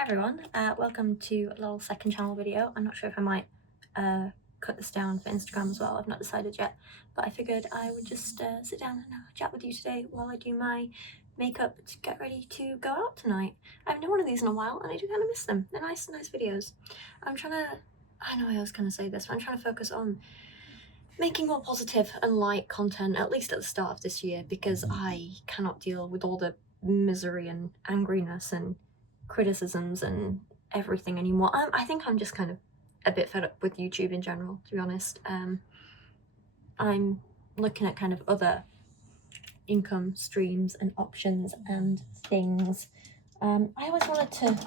Hi everyone, welcome to a little second channel video. I'm not sure if I might cut this down for Instagram as well, I've not decided yet, but I figured I would just sit down and chat with you today while I do my makeup to get ready to go out tonight. I haven't done one of these in a while and I do kind of miss them. They're nice videos. I know I always kind of say this, but I'm trying to focus on making more positive and light content, at least at the start of this year, because I cannot deal with all the misery and angriness and criticisms and everything anymore. I think I'm just kind of a bit fed up with YouTube in general, to be honest. I'm looking at kind of other income streams and options and things. I always wanted to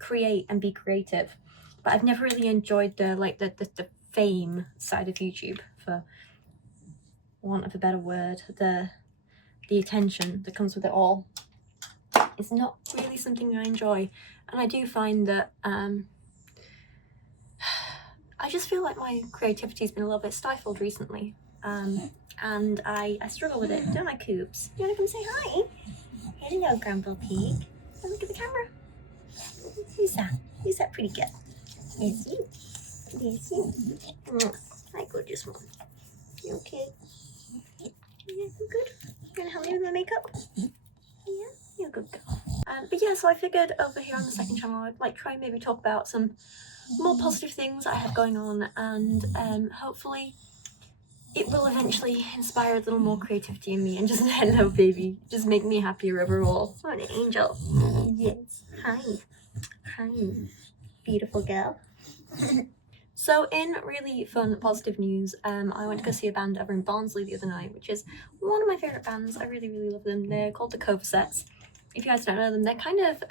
create and be creative, but I've never really enjoyed the fame side of YouTube, for want of a better word. The attention that comes with it all is not really something I enjoy, and I do find that I just feel like my creativity has been a little bit stifled recently, and I struggle with it, don't I, Coops? You want to come say hi? Hello, Grandpa Pig. Oh, look at the camera. Who's that? Who's that pretty girl? It's you. It's you. Hi, gorgeous one. You okay? Yeah, you good? You gonna help me with my makeup? Yeah, you're a good girl. But yeah, so I figured over here on the second channel I'd like try and maybe talk about some more positive things I have going on, and hopefully it will eventually inspire a little more creativity in me and just, hello baby, just make me happier overall. What an angel. Yes. Hi. Hi. Beautiful girl. So in really fun, positive news, I went to go see a band over in Barnsley the other night, which is one of my favourite bands. I really love them. They're called the Oates. If you guys don't know them, they're kind of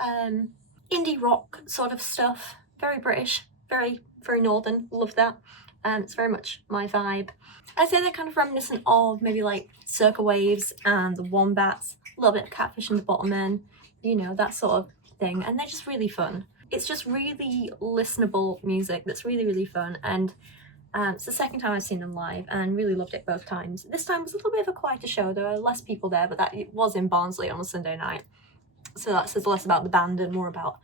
indie rock sort of stuff. Very British, very northern. Love that. It's very much my vibe. I'd say they're kind of reminiscent of maybe like Circa Waves and the Wombats, a little bit of Catfish and the Bottommen, you know, that sort of thing. And they're just really fun. It's just really listenable music that's really fun, and it's the second time I've seen them live and really loved it both times. This time was a little bit of a quieter show. There were less people there, but that it was in Barnsley on a Sunday night, so that says less about the band and more about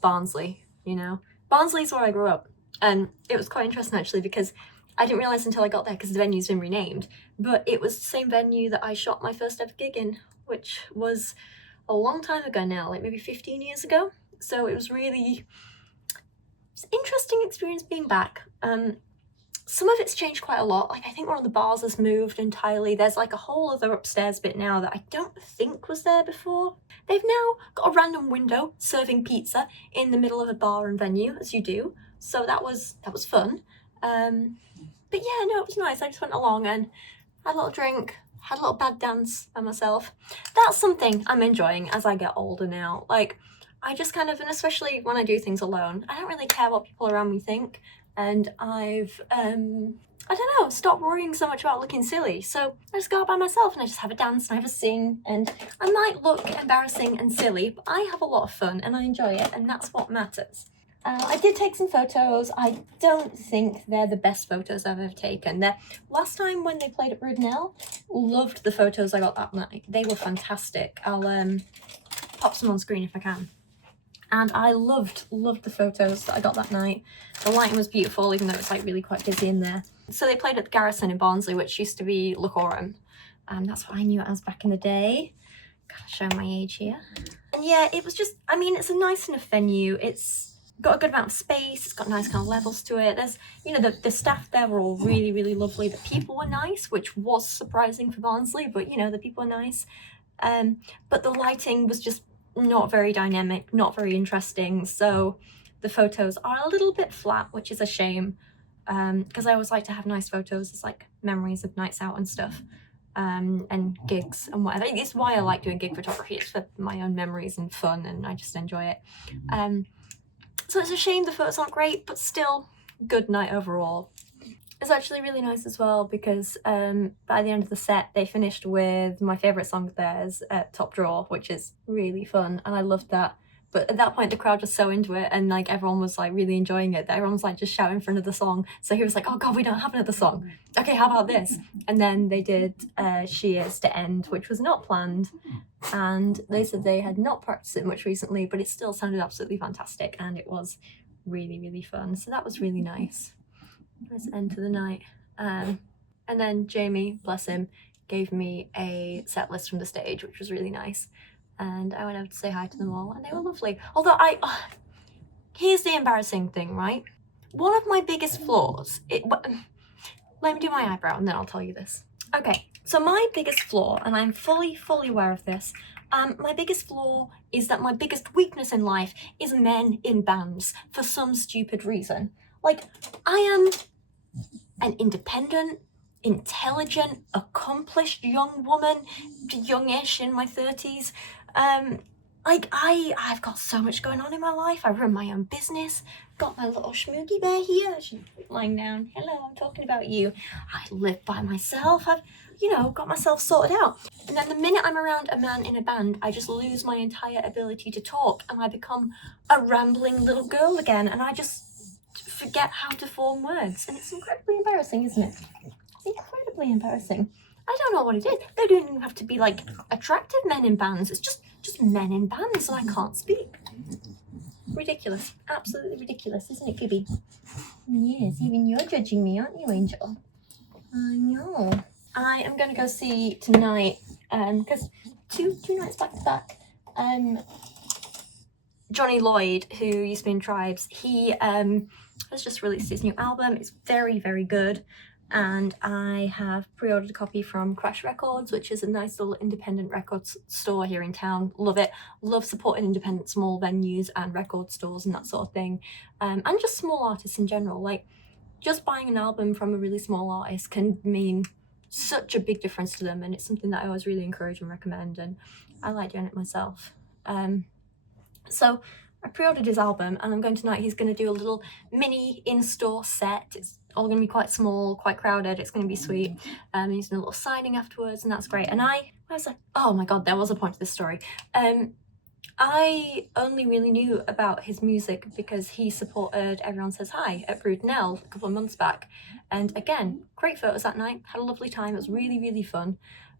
Barnsley, you know. Barnsley's where I grew up, and it was quite interesting actually, because I didn't realise until I got there, because the venue's been renamed, but it was the same venue that I shot my first ever gig in, which was a long time ago now, like maybe 15 years ago. So it was really an interesting experience being back. Some of it's changed quite a lot. Like I think one of the bars has moved entirely. There's like a whole other upstairs bit now that I don't think was there before. They've now got a random window serving pizza in the middle of a bar and venue, as you do. So that was fun. But yeah, no, it was nice. I just went along and had a little drink, had a little bad dance by myself. That's something I'm enjoying as I get older now. Like, I just kind of, and especially when I do things alone, I don't really care what people around me think, and I've, I don't know, stopped worrying so much about looking silly, so I just go out by myself and I just have a dance and I have a sing, and I might look embarrassing and silly, but I have a lot of fun and I enjoy it, and that's what matters. I did take some photos. I don't think they're the best photos I've ever taken. Last time when they played at Brudenell, loved the photos I got that night. They were fantastic. I'll pop some on screen if I can. And I loved the photos that I got that night. The lighting was beautiful, even though it was like really quite busy in there. So they played at the Garrison in Barnsley, which used to be Lucorum. That's what I knew it as back in the day. Gotta show my age here. And yeah, it was just, I mean, it's a nice enough venue. It's got a good amount of space. It's got nice kind of levels to it. There's, you know, the staff there were all really lovely. The people were nice, which was surprising for Barnsley, but you know, the people were nice. But the lighting was just not very dynamic, not very interesting, so the photos are a little bit flat, which is a shame, because I always like to have nice photos as like memories of nights out and stuff, and gigs and whatever. It's why I like doing gig photography. It's for my own memories and fun, and I just enjoy it. So it's a shame the photos aren't great, but still good night overall. It's actually really nice as well, because by the end of the set they finished with my favourite song of theirs, Top Drawer, which is really fun, and I loved that. But at that point, the crowd was so into it, and like everyone was like really enjoying it, that everyone was like just shouting for another song. So he was like, oh God, we don't have another song. Okay, how about this? And then they did She Is to end, which was not planned. And they said they had not practiced it much recently, but it still sounded absolutely fantastic, and it was really, really fun. So that was really nice. Nice end to the night. And then Jamie, bless him, gave me a set list from the stage, which was really nice. And I went over to say hi to them all, and they were lovely. Although here's the embarrassing thing, right? One of my biggest flaws, let me do my eyebrow and then I'll tell you this. Okay, so my biggest flaw, and I'm fully aware of this, my biggest flaw is that my biggest weakness in life is men in bands for some stupid reason. Like, I am an independent, intelligent, accomplished young woman, youngish in my 30s. I've got so much going on in my life. I run my own business, got my little schmoogie bear here, she's lying down. Hello, I'm talking about you. I live by myself. I've, got myself sorted out. And then the minute I'm around a man in a band, I just lose my entire ability to talk, and I become a rambling little girl again, and I just forget how to form words. And it's incredibly embarrassing, isn't it? It's incredibly embarrassing. I don't know what it is. They don't even have to be like attractive men in bands. It's just men in bands, and I can't speak. Ridiculous. Absolutely ridiculous, isn't it, Gibby? Yes, even you're judging me, aren't you, Angel? I know. I am going to go see tonight, because two nights back to back, Johnny Lloyd, who used to be in Tribes, he has just released his new album. It's very, very good. And I have pre-ordered a copy from Crash Records, which is a nice little independent records store here in town. Love it. Love supporting independent small venues and record stores and that sort of thing. And just small artists in general. Like, just buying an album from a really small artist can mean such a big difference to them, and it's something that I always really encourage and recommend, and I like doing it myself. So I pre-ordered his album, and I'm going tonight. He's going to do a little mini in-store set. It's all going to be quite small, quite crowded. It's going to be sweet. He's doing a little signing afterwards, and that's great. And I was like, oh my God, there was a point to this story. I only really knew about his music because he supported Everyone Says Hi at Brudenell a couple of months back. And again, great photos that night, had a lovely time. It was really, really fun.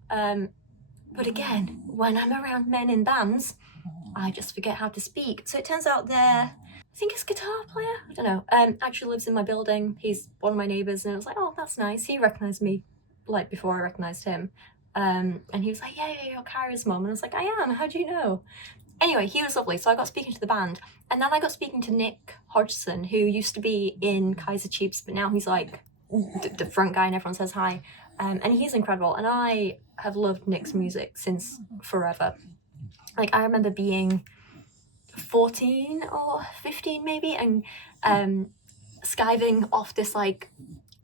But again, when I'm around men in bands, I just forget how to speak. So it turns out I think he's a guitar player, I don't know, actually lives in my building. He's one of my neighbours, and I was like, oh, that's nice. He recognised me like before I recognised him. And he was like, yeah, you're Kyra's mum. And I was like, I am, how do you know? Anyway, he was lovely. So I got speaking to the band, and then I got speaking to Nick Hodgson, who used to be in Kaiser Chiefs, but now he's like the front guy and Everyone Says Hi. And he's incredible. And I have loved Nick's music since forever. Like, I remember being 14 or 15 maybe, and skiving off this like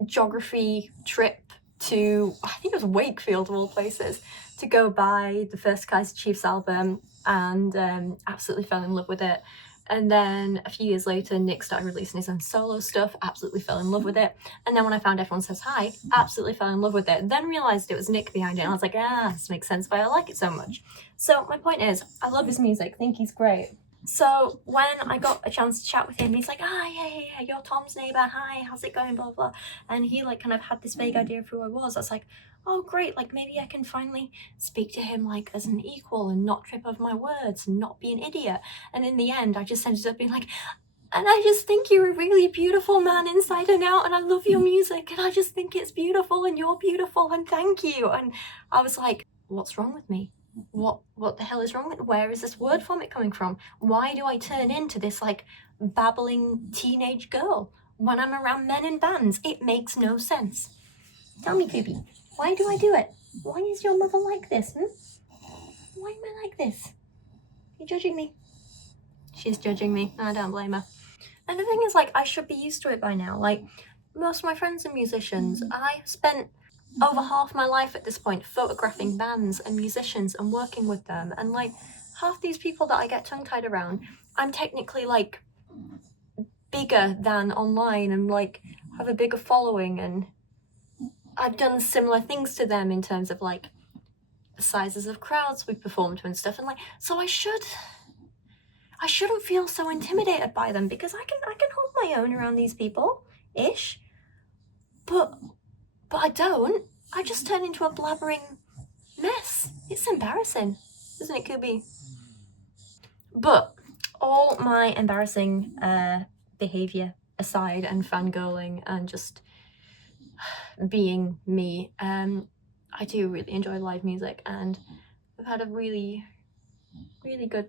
geography trip to, I think it was Wakefield of all places, to go buy the first Kaiser Chiefs album, and absolutely fell in love with it. And then a few years later, Nick started releasing his own solo stuff, absolutely fell in love with it. And then when I found Everyone Says Hi, absolutely fell in love with it. Then realised it was Nick behind it, and I was like, this makes sense why I like it so much. So my point is, I love his music, think he's great. So when I got a chance to chat with him, he's like, yeah, you're Tom's neighbour, hi, how's it going, blah, blah. And he like kind of had this vague idea of who I was. I was like, oh great, like maybe I can finally speak to him like as an equal and not trip over my words and not be an idiot. And in the end, I just ended up being like, and I just think you're a really beautiful man inside and out, and I love your music, and I just think it's beautiful, and you're beautiful, and thank you. And I was like, what's wrong with me? What the hell is wrong with, where is this word vomit coming from? Why do I turn into this like babbling teenage girl when I'm around men in bands? It makes no sense. Tell me, Phoebe, why do I do it? Why is your mother like this? Why am I like this? You're judging me. She's judging me. I don't blame her. And the thing is, like, I should be used to it by now. Like, most of my friends are musicians. I spent over half my life at this point photographing bands and musicians and working with them, and like half these people that I get tongue-tied around, I'm technically like bigger than online and like have a bigger following, and I've done similar things to them in terms of like the sizes of crowds we've performed to and stuff, and like, so I should I shouldn't feel so intimidated by them because I can hold my own around these people, ish. But I don't. I just turn into a blabbering mess. It's embarrassing, isn't it, Kubi? But all my embarrassing behaviour aside and fangirling and just being me, I do really enjoy live music, and I've had a really good,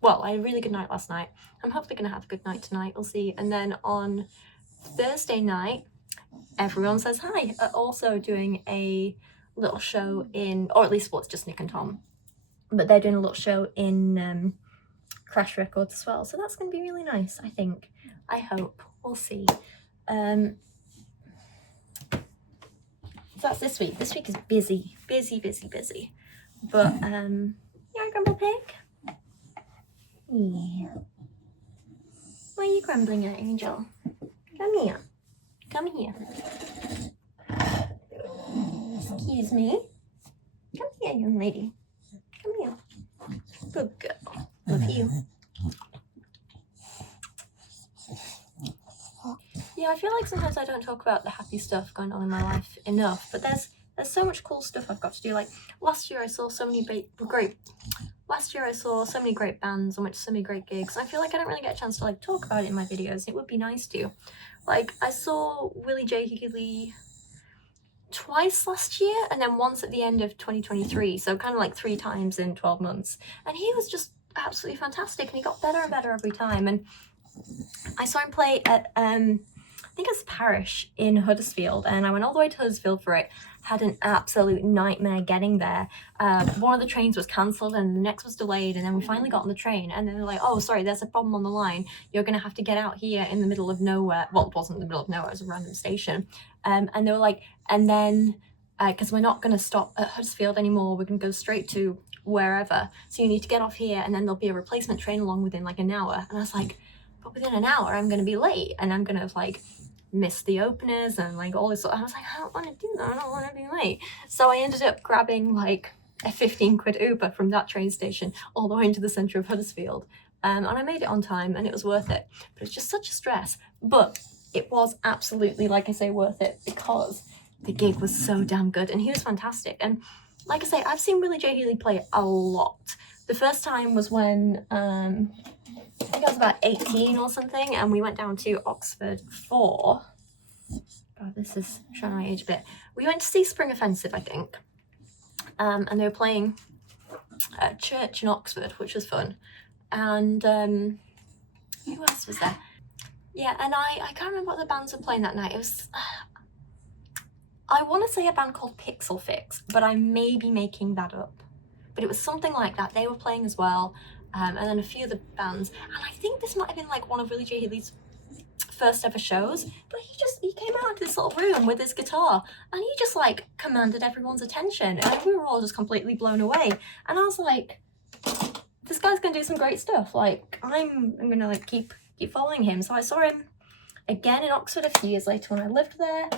well, I had a really good night last night. I'm hopefully going to have a good night tonight, we'll see. And then on Thursday night, Everyone Says Hi are also doing a little show in, or at least what's just Nick and Tom, but they're doing a little show in Crash Records as well, so that's going to be really nice, I think. I hope. We'll see. So that's this week. This week is busy. But you're a grumble pig? Yeah. Why are you grumbling at, Angel? Come here. Come here. Excuse me. Come here, young lady. Come here. Good girl. Love you. Yeah, I feel like sometimes I don't talk about the happy stuff going on in my life enough, but there's so much cool stuff I've got to do. Like last year I saw so many great bands and went to so many great gigs. I feel like I don't really get a chance to like talk about it in my videos. It would be nice to. Like I saw Willie J. Healy twice last year and then once at the end of 2023, so kind of like 3 times in 12 months, and he was just absolutely fantastic, and he got better and better every time. And I saw him play at I think it's Parish in Huddersfield, and I went all the way to Huddersfield for it. Had an absolute nightmare getting there. One of the trains was cancelled and the next was delayed, and then we finally got on the train, and then they're like, oh, sorry, there's a problem on the line. You're going to have to get out here in the middle of nowhere. Well, it wasn't the middle of nowhere, it was a random station. And they were like, and then, because we're not going to stop at Huddersfield anymore, we're going to go straight to wherever. So you need to get off here, and then there'll be a replacement train along within like an hour. And I was like, but within an hour, I'm going to be late, and I'm going to like miss the openers and like all this. I was like, I don't want to do that, I don't want to be late. So I ended up grabbing like a 15 quid Uber from that train station all the way into the centre of Huddersfield, and I made it on time, and it was worth it. But it's just such a stress, but it was absolutely, like I say, worth it, because the gig was so damn good and he was fantastic. And like I say, I've seen Willie J. Healy play a lot. The first time was when I think I was about 18 or something, and we went down to Oxford for, God, this is showing my age a bit. We went to see Spring Offensive, I think, and they were playing at church in Oxford, which was fun. And who else was there? Yeah, and I can't remember what the bands were playing that night. It was, I want to say a band called Pixel Fix, but I may be making that up. But it was something like that. They were playing as well. And then a few other bands, and I think this might have been like one of Willie J. Healy's first ever shows, but he came out into this little room with his guitar, and he just like commanded everyone's attention, and we were all just completely blown away. And I was like, this guy's gonna do some great stuff. Like I'm gonna like keep following him. So I saw him again in Oxford a few years later when I lived there,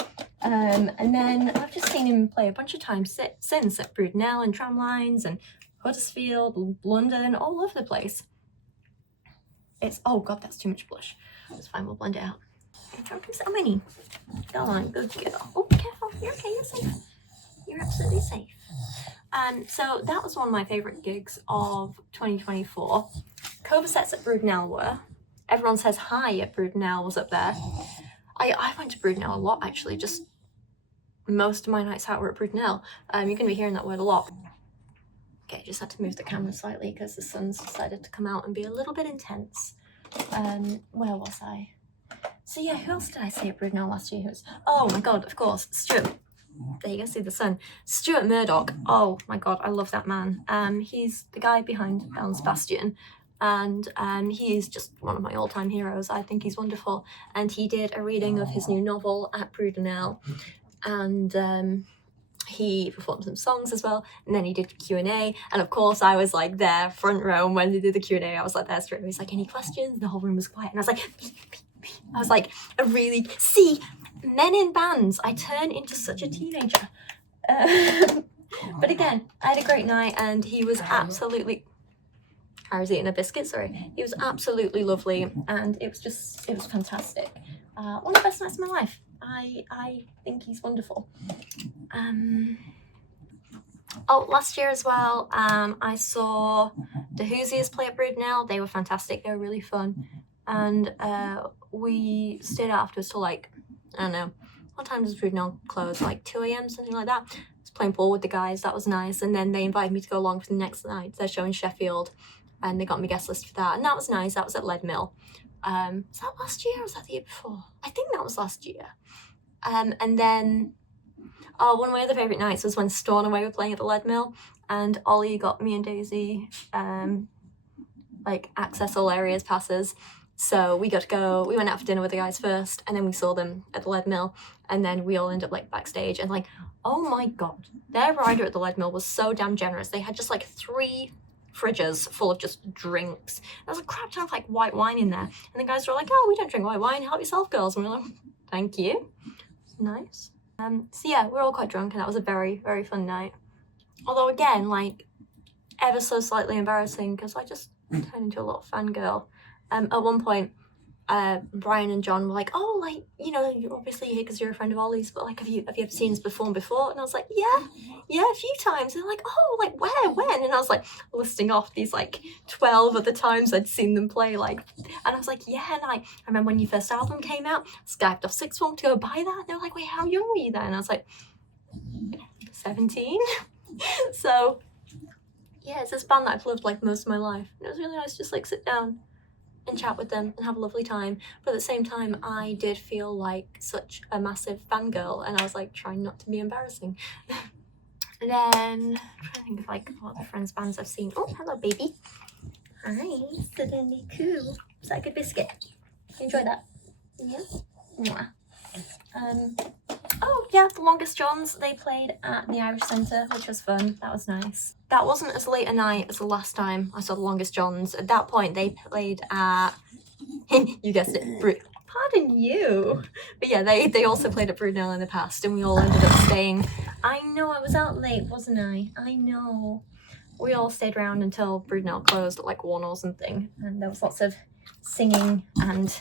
and then I've just seen him play a bunch of times since at Brudenell and Tramlines and Huddersfield, London, all over the place. It's, oh god, that's too much blush. It's fine, we'll blend it out. Don't do so many. Go on, good girl. Oh, careful, you're okay, you're safe. You're absolutely safe. So that was one of my favourite gigs of 2024. Cover sets at Brudenell were. Everyone Says Hi at Brudenell was up there. I went to Brudenell a lot, actually. Just most of my nights out were at Brudenell. You're going to be hearing that word a lot. Okay, just had to move the camera slightly because the sun's decided to come out and be a little bit intense. Where was I? So yeah, who else did I see at Brudenell last year? Oh my god, of course, Stuart. There you go, see the sun. Stuart Murdoch. Oh my god, I love that man. He's the guy behind Bounce Bastion, and he is just one of my all-time heroes. I think he's wonderful. And he did a reading of his new novel at Brudenell, and he performed some songs as well, and then he did Q&A, and of course I was like there front row, and when they did the Q&A I was like there straight away. He's like, any questions? And the whole room was quiet, and I was like, I was like, see, men in bands, I turn into such a teenager. But again, I had a great night, and he was absolutely, I was eating a biscuit, sorry. He was absolutely lovely, and it was fantastic. One of the best nights of my life. I think he's wonderful. Oh, last year as well, I saw the Hoosiers play at Broodnell. They were fantastic. They were really fun. And we stayed out afterwards till like, I don't know, what time does Broodnell close? Like 2 a.m, something like that. I was playing ball with the guys. That was nice. And then they invited me to go along for the next night. Their show in Sheffield. And they got me guest list for that. And that was nice. That was at Lead Mill. Was that last year or was that the year before? I think that was last year. And then... Oh, one of my other favourite nights was when Stornoway were playing at the Lead Mill, and Ollie got me and Daisy like access all areas passes. So we got to go, we went out for dinner with the guys first, and then we saw them at the Lead Mill, and then we all ended up like backstage, and like, oh my god, their rider at the Lead Mill was so damn generous. They had just like 3 fridges full of just drinks. There was a crap ton of like white wine in there, and the guys were like, oh, we don't drink white wine, help yourself girls, and we were like, thank you. Nice. So yeah, we're all quite drunk, and that was a very, very fun night. Although again, like, ever so slightly embarrassing, because I just turned into a little fangirl. At one point, Brian and John were like, oh, like, you know, you're obviously here because you're a friend of Ollie's, but like, have you ever seen us perform before? And I was like, yeah, a few times. And they're like, oh, like, where, when? And I was like, listing off these like 12 of the times I'd seen them play, like, and I was like, yeah, and I remember when your first album came out, Skyped off sixth form to go buy that. And they were like, wait, how young were you then? And I was like, 17. So yeah, it's this band that I've loved like most of my life. And it was really nice to just like sit down and chat with them and have a lovely time. But at the same time, I did feel like such a massive fangirl, and I was like trying not to be embarrassing. And then I'm trying to think of like what other friends' bands I've seen. Oh, hello baby. Hi, suddenly cool. Is that a good biscuit? Enjoy that. Yeah. Mwah. Oh yeah, the Longest Johns, they played at the Irish Centre, which was fun. That was nice. That wasn't as late a night as the last time I saw the Longest Johns. At that point, they played at, you guessed it, pardon you. But yeah, they also played at Broodnell in the past, and we all ended up staying. I know, I was out late, wasn't I? I know. We all stayed around until Broodnell closed at like 1 or something, and there was lots of singing, and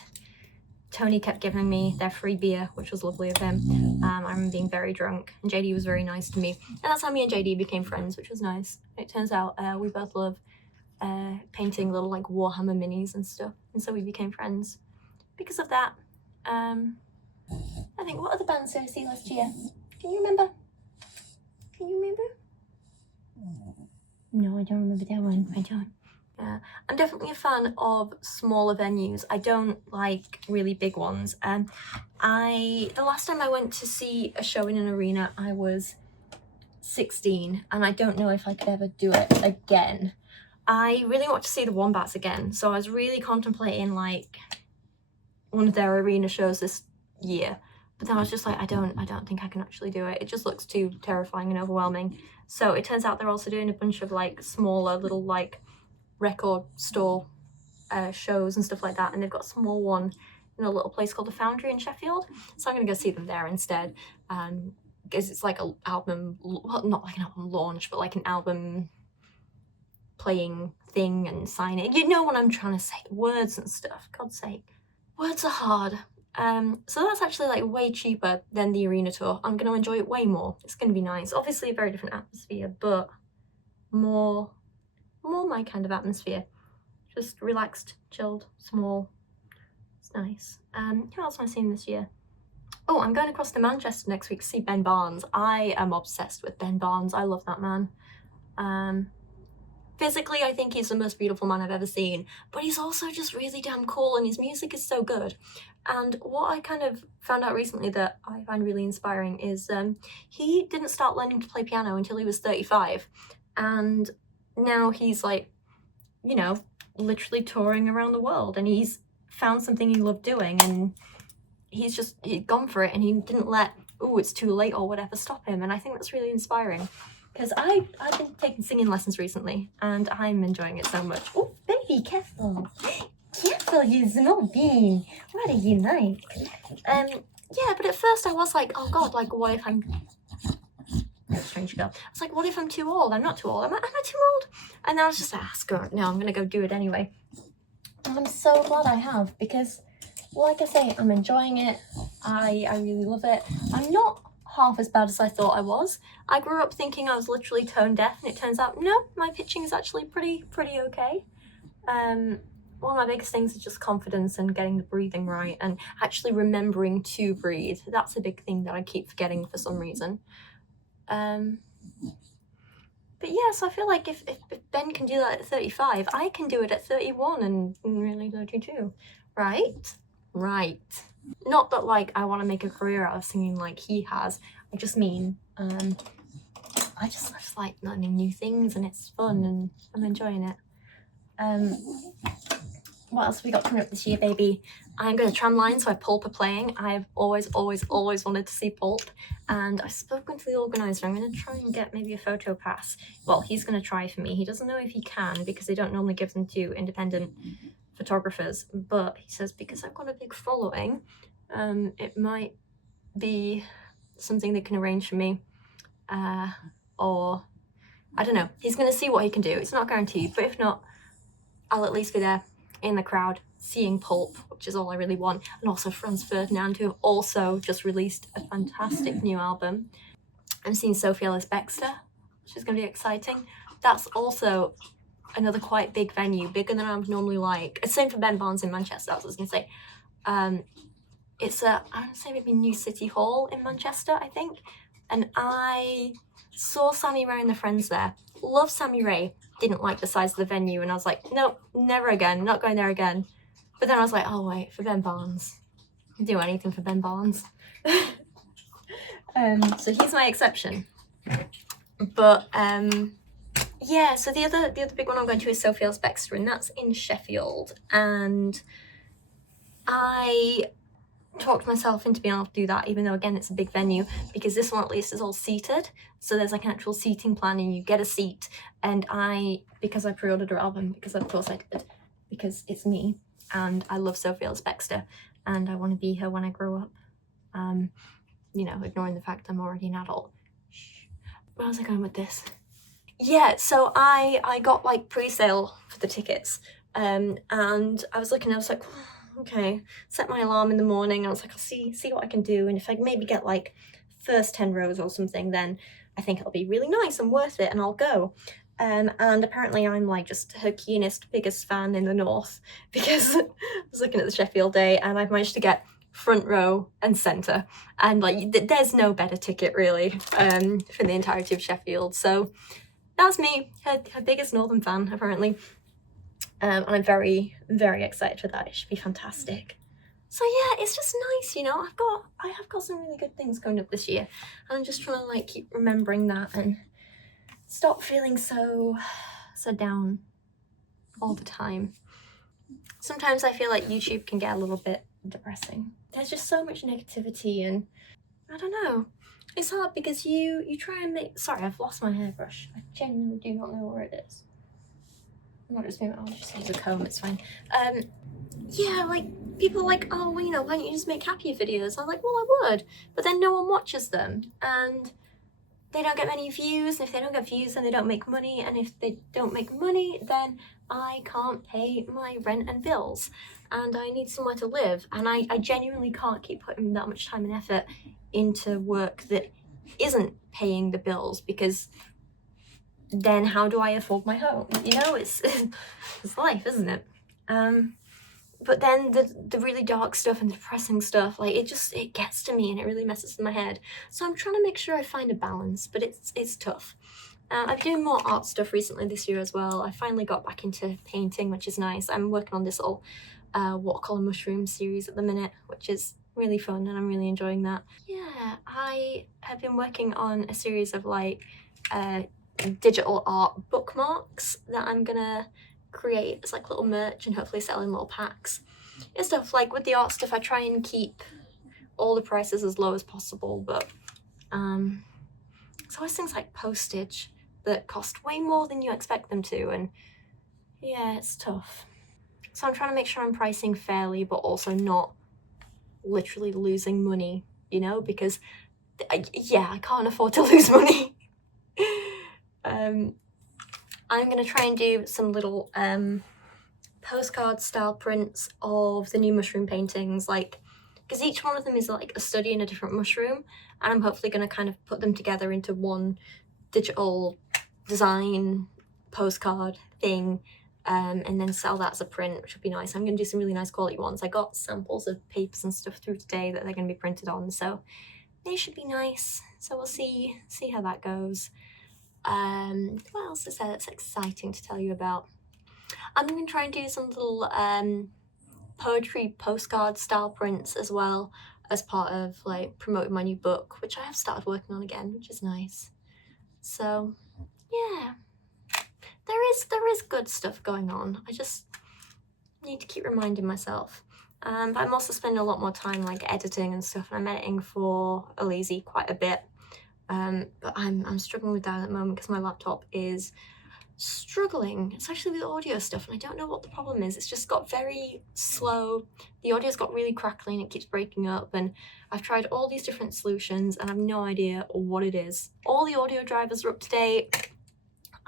Tony kept giving me their free beer, which was lovely of him. I remember being very drunk, and JD was very nice to me. And that's how me and JD became friends, which was nice. It turns out we both love painting little like Warhammer minis and stuff, and so we became friends because of that. I think, what other bands did I see last year? Can you remember? Can you remember? No, I don't remember that one. I don't. I'm definitely a fan of smaller venues. I don't like really big ones. The last time I went to see a show in an arena, I was 16, and I don't know if I could ever do it again. I really want to see the Wombats again, so I was really contemplating like one of their arena shows this year. But then I was just like, I don't think I can actually do it. It just looks too terrifying and overwhelming. So it turns out they're also doing a bunch of like smaller little like record store shows and stuff like that, and they've got a small one in a little place called the Foundry in Sheffield, so I'm gonna go see them there instead, because it's like an album, well, not like an album launch, but like an album playing thing and signing. You know what I'm trying to say, words and stuff, God's sake, words are hard. So that's actually like way cheaper than the arena tour. I'm gonna enjoy it way more. It's gonna be nice, obviously a very different atmosphere, but more my kind of atmosphere. Just relaxed, chilled, small. It's nice. Who else am I seeing this year? Oh, I'm going across to Manchester next week to see Ben Barnes. I am obsessed with Ben Barnes. I love that man. Physically, I think he's the most beautiful man I've ever seen, but he's also just really damn cool, and his music is so good. And what I kind of found out recently that I find really inspiring is he didn't start learning to play piano until he was 35, and now he's like, you know, literally touring around the world, and he's found something he loved doing, and he'd gone for it, and he didn't let, oh, it's too late or whatever, stop him. And I think that's really inspiring, because I've been taking singing lessons recently, and I'm enjoying it so much. Oh, baby, careful. Careful, you small bean. What are you like? Yeah, but at first I was like, oh God, like, what if I'm strange girl. I was like, what if I'm too old? I'm not too old. Am I too old? And then I was just like, screw it. No, I'm gonna go do it anyway. And I'm so glad I have, because like I say, I'm enjoying it. I really love it. I'm not half as bad as I thought I was. I grew up thinking I was literally tone deaf, and it turns out, no, my pitching is actually pretty okay. One of my biggest things is just confidence and getting the breathing right and actually remembering to breathe. That's a big thing that I keep forgetting for some reason. But yeah, so I feel like if Ben can do that at 35, I can do it at 31 and really 32. Right? Right. Not that like I want to make a career out of singing like he has. I just mean I just like learning new things, and it's fun and I'm enjoying it. What else have we got coming up this year, baby? I'm going to tramline, so Pulp are playing. I've always wanted to see Pulp, and I've spoken to the organiser. I'm going to try and get maybe a photo pass. Well, he's going to try for me. He doesn't know if he can, because they don't normally give them to independent photographers, but he says because I've got a big following, it might be something they can arrange for me, or I don't know. He's going to see what he can do. It's not guaranteed, but if not, I'll at least be there in the crowd seeing Pulp, which is all I really want. And also Franz Ferdinand, who have also just released a fantastic new album. I'm seeing Sophia Ali, which is going to be exciting. That's also another quite big venue, bigger than I would normally like. Same for Ben Barnes in Manchester, that's what I was going to say. It's I would say maybe New City Hall in Manchester, I think. And I saw Sammy Ray and the Friends there. Love Sammy Ray. Didn't like the size of the venue, and I was like, nope, never again, not going there again. But then I was like, oh wait, for Ben Barnes, I'll do anything for Ben Barnes. So he's my exception. But yeah, so the other big one I'm going to is Sophia Ali, and that's in Sheffield. And I talked myself into being able to do that, even though again it's a big venue, because this one at least is all seated, so there's like an actual seating plan and you get a seat. And because I pre-ordered her album, because of course I did, because it's me and I love Sophia Ali and I want to be her when I grow up, you know, ignoring the fact I'm already an adult. Where was I going with this? Yeah, so I got like pre-sale for the tickets, and I was looking, I was like, okay, set my alarm in the morning. I was like, I'll see what I can do, and if I maybe get like first 10 rows or something, then I think it'll be really nice and worth it, and I'll go. And apparently I'm like just her keenest, biggest fan in the north, because I was looking at the Sheffield day and I've managed to get front row and centre, and like there's no better ticket really for the entirety of Sheffield. So that's me, her biggest northern fan apparently. And I'm very excited for that. It should be fantastic. So yeah, it's just nice, you know. I have got some really good things coming up this year, and I'm just trying to like keep remembering that and stop feeling so down all the time. Sometimes I feel like YouTube can get a little bit depressing. There's just so much negativity, and I don't know. It's hard because you try and make. Sorry, I've lost my hairbrush. I genuinely do not know where it is. I'll just use a comb, it's fine. Yeah, like, people are like, oh, well, you know, why don't you just make happier videos? I'm like, well, I would, but then no one watches them, and they don't get many views, and if they don't get views, then they don't make money, and if they don't make money, then I can't pay my rent and bills, and I need somewhere to live, and I genuinely can't keep putting that much time and effort into work that isn't paying the bills, because then how do I afford my home? You know, it's life, isn't it? But then the really dark stuff and the depressing stuff, like it gets to me and it really messes with my head. So I'm trying to make sure I find a balance, but it's tough. I've been doing more art stuff recently this year as well. I finally got back into painting, which is nice. I'm working on this little watercolor mushroom series at the minute, which is really fun, and I'm really enjoying that. Yeah, I have been working on a series of like digital art bookmarks that I'm gonna create as like little merch and hopefully sell in little packs and stuff. Like with the art stuff, I try and keep all the prices as low as possible, but it's always things like postage that cost way more than you expect them to, and yeah, it's tough. So I'm trying to make sure I'm pricing fairly, but also not literally losing money, you know, because yeah, I can't afford to lose money. I'm going to try and do some little postcard style prints of the new mushroom paintings, like, because each one of them is like a study in a different mushroom, and I'm hopefully going to kind of put them together into one digital design postcard thing, and then sell that as a print, which would be nice. I'm going to do some really nice quality ones. I got samples of papers and stuff through today that they're going to be printed on, so they should be nice. So we'll see how that goes. What else is there that's exciting to tell you about? I'm going to try and do some little poetry postcard style prints as well, as part of like promoting my new book, which I have started working on again, which is nice. So yeah, there is good stuff going on. I just need to keep reminding myself. But I'm also spending a lot more time like editing and stuff, and I'm editing for Alizi quite a bit. But I'm struggling with that at the moment because my laptop is struggling, especially with audio stuff, and I don't know what the problem is. It's just got very slow. The audio's got really crackly and it keeps breaking up, and I've tried all these different solutions and I've no idea what it is. All the audio drivers are up to date.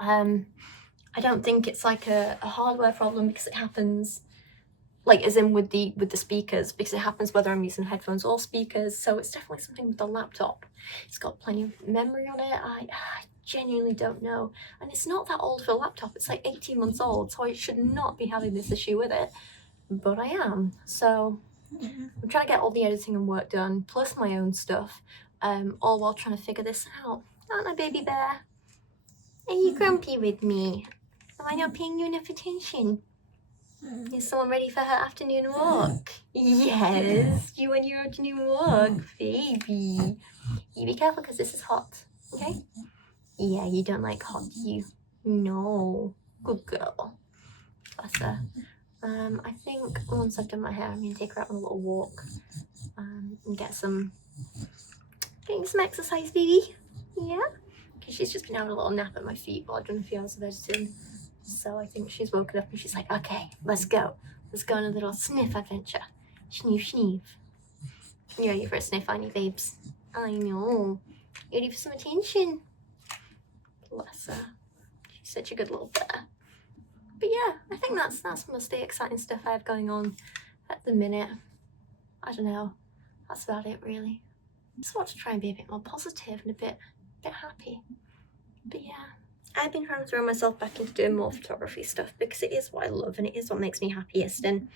I don't think it's like a hardware problem, because it happens like as in with the speakers, because it happens whether I'm using headphones or speakers. So it's definitely something with the laptop. It's got plenty of memory on it. I genuinely don't know, and it's not that old for a laptop. It's like 18 months old, so I should not be having this issue with it, but I am. So I'm trying to get all the editing and work done, plus my own stuff, all while trying to figure this out. Aren't I, baby bear? Are you grumpy with me? Am I not paying you enough attention? Is someone ready for her afternoon walk? Yes, you and your afternoon walk, baby. You be careful because this is hot, okay? Yeah, you don't like hot, do you? No. Good girl. Bless her. I think once I've done my hair, I'm going to take her out on a little walk, and getting some exercise, baby. Yeah? Because she's just been having a little nap at my feet while I've done a few hours of editing. So I think she's woken up and she's like, okay, let's go. Let's go on a little sniff adventure. Sniff, sniff. You ready for a sniff, aren't you, babes? I know. You ready for some attention? Bless her. She's such a good little bear. But yeah, I think that's most of the exciting stuff I have going on at the minute. I don't know. That's about it, really. I just want to try and be a bit more positive and a bit happy. But yeah, I've been trying to throw myself back into doing more photography stuff, because it is what I love and it is what makes me happiest, and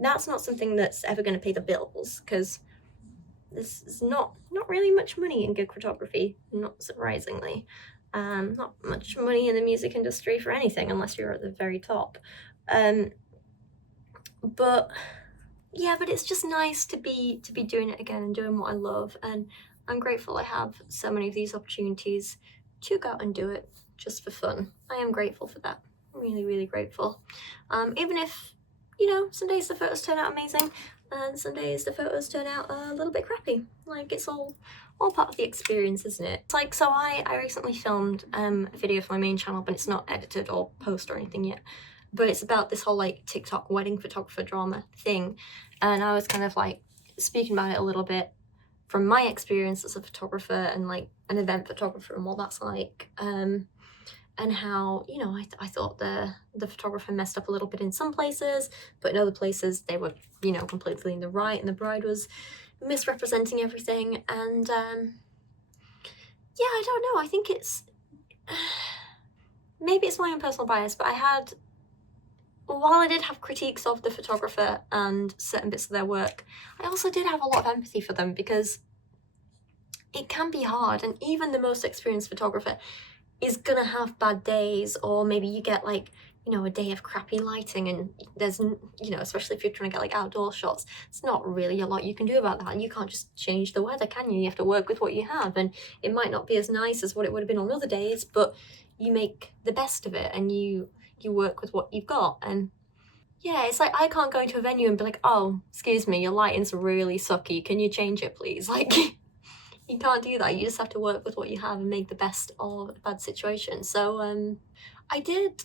that's not something that's ever going to pay the bills, because there's not really much money in gig photography, not surprisingly. Not much money in the music industry for anything unless you're at the very top. But yeah, but it's just nice to be doing it again and doing what I love, and I'm grateful I have so many of these opportunities to go out and do it just for fun. I am grateful for that. Really, really grateful. Even if, you know, some days the photos turn out amazing and some days the photos turn out a little bit crappy. Like, it's all part of the experience, isn't it? It's like, so I recently filmed a video for my main channel, but it's not edited or post or anything yet. But it's about this whole like TikTok wedding photographer drama thing. And I was kind of like speaking about it a little bit from my experience as a photographer and like an event photographer and what that's like. And how, you know, I thought the photographer messed up a little bit in some places, but in other places they were, you know, completely in the right, and the bride was misrepresenting everything. And yeah, I don't know, I think it's maybe it's my own personal bias, but while I did have critiques of the photographer and certain bits of their work, I also did have a lot of empathy for them, because it can be hard, and even the most experienced photographer is gonna have bad days, or maybe you get like, you know, a day of crappy lighting, and there's, you know, especially if you're trying to get like outdoor shots, it's not really a lot you can do about that. You can't just change the weather, can you? You have to work with what you have, and it might not be as nice as what it would have been on other days, but you make the best of it and you work with what you've got. And yeah, it's like, I can't go into a venue and be like, oh, excuse me, your lighting's really sucky, can you change it please? Like, you can't do that. You just have to work with what you have and make the best of a bad situation. So I did,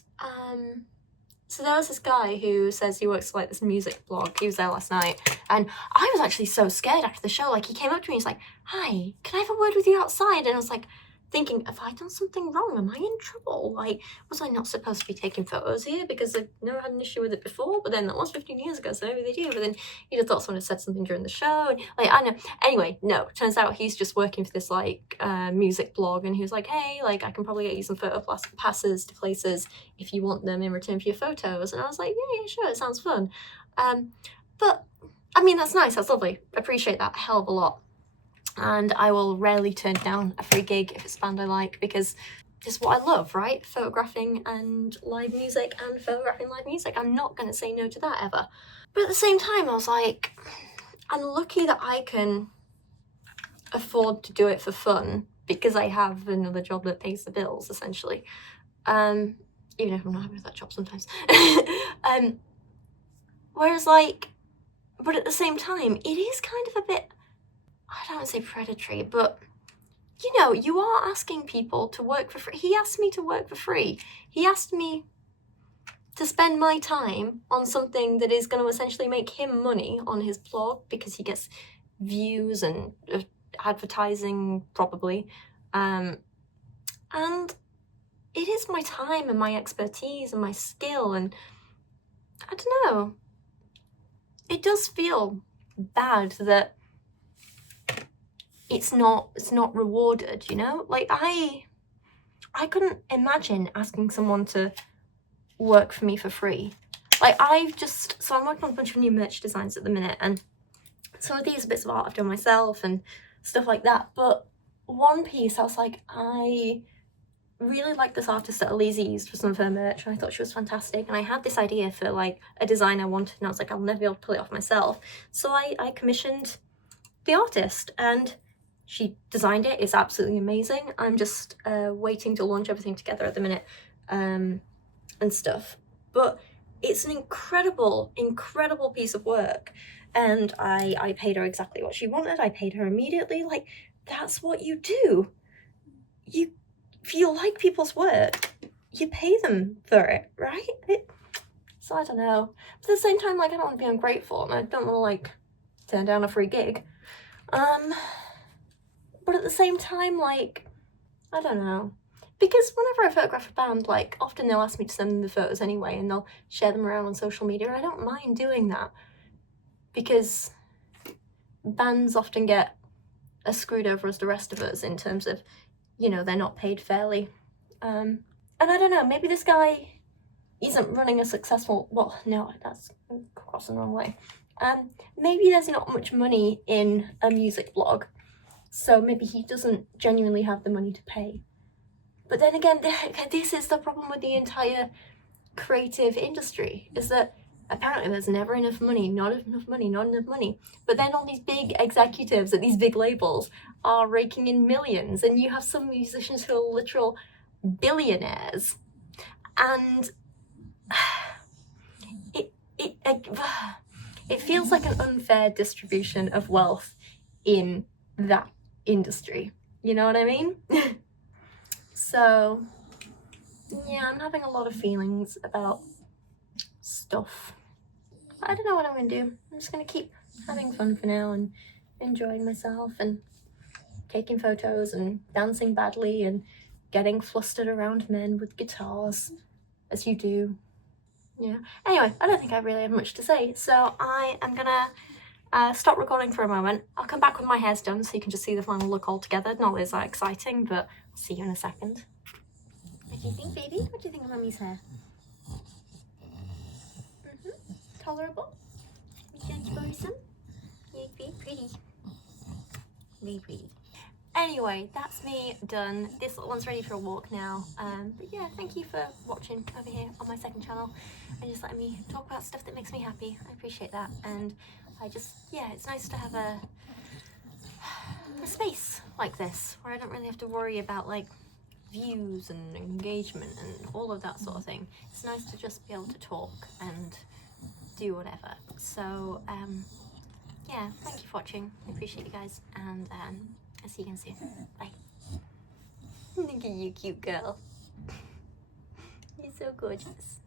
so there was this guy who says he works for like this music blog. He was there last night, and I was actually so scared after the show. Like, he came up to me, he's like, hi, can I have a word with you outside? And I was like, thinking, have I done something wrong? Am I in trouble? Like, was I not supposed to be taking photos here? Because I've never had an issue with it before, but then that was 15 years ago, so maybe they do. But then you'd have thought someone had said something during the show. And, like, I don't know. Anyway, no, turns out he's just working for this, like, music blog, and he was like, hey, like, I can probably get you some photo passes to places if you want them in return for your photos. And I was like, yeah, sure, it sounds fun. But, I mean, that's nice, that's lovely. Appreciate that a hell of a lot. And I will rarely turn down a free gig if it's a band I like, because it's what I love, right? Photographing and live music and photographing live music. I'm not going to say no to that ever. But at the same time, I was like, I'm lucky that I can afford to do it for fun because I have another job that pays the bills, essentially. Even if I'm not happy with that job sometimes. Whereas, like, but at the same time, it is kind of a bit, I don't want to say predatory, but, you know, you are asking people to work for free. He asked me to work for free. He asked me to spend my time on something that is going to essentially make him money on his blog because he gets views and advertising, probably. And it is my time and my expertise and my skill, and I don't know. It does feel bad that it's not rewarded, you know? Like, I couldn't imagine asking someone to work for me for free. Like, so I'm working on a bunch of new merch designs at the minute, and some of these are bits of art I've done myself and stuff like that, but one piece I was like, I really like this artist that Elise used for some of her merch, and I thought she was fantastic, and I had this idea for, like, a design I wanted, and I was like, I'll never be able to pull it off myself. So I commissioned the artist, and she designed it. It's absolutely amazing. I'm just waiting to launch everything together at the minute and stuff. But it's an incredible piece of work. And I paid her exactly what she wanted. I paid her immediately. Like, that's what you do. If you like people's work, you pay them for it, right? So I don't know. But at the same time, like, I don't want to be ungrateful, and I don't want to, like, turn down a free gig. But at the same time, like, I don't know. Because whenever I photograph a band, like, often they'll ask me to send them the photos anyway, and they'll share them around on social media, and I don't mind doing that. Because bands often get as screwed over as the rest of us in terms of, you know, they're not paid fairly. And I don't know, maybe this guy isn't running a successful, well, no, that's crossing the wrong way. Maybe there's not much money in a music blog, so maybe he doesn't genuinely have the money to pay. But then again, this is the problem with the entire creative industry, is that apparently there's never enough money, not enough money. But then all these big executives at these big labels are raking in millions, and you have some musicians who are literal billionaires. And it feels like an unfair distribution of wealth in that industry. You know what I mean? So, yeah, I'm having a lot of feelings about stuff. I don't know what I'm going to do. I'm just going to keep having fun for now and enjoying myself and taking photos and dancing badly and getting flustered around men with guitars, as you do. Yeah. Anyway, I don't think I really have much to say, so I am going to stop recording for a moment. I'll come back when my hair's done so you can just see the final look all together. Not that it's that exciting, but I'll see you in a second. What do you think, baby? What do you think of Mummy's hair? Tolerable? Judge-boresome? You're very pretty. Very pretty. Anyway, that's me done. This little one's ready for a walk now. But yeah, thank you for watching over here on my second channel and just letting me talk about stuff that makes me happy. I appreciate that. And yeah, it's nice to have a space like this where I don't really have to worry about, like, views and engagement and all of that sort of thing. It's nice to just be able to talk and do whatever. So yeah, thank you for watching. I appreciate you guys, and I'll see you again soon. Bye. Look at you, cute girl. You're so gorgeous.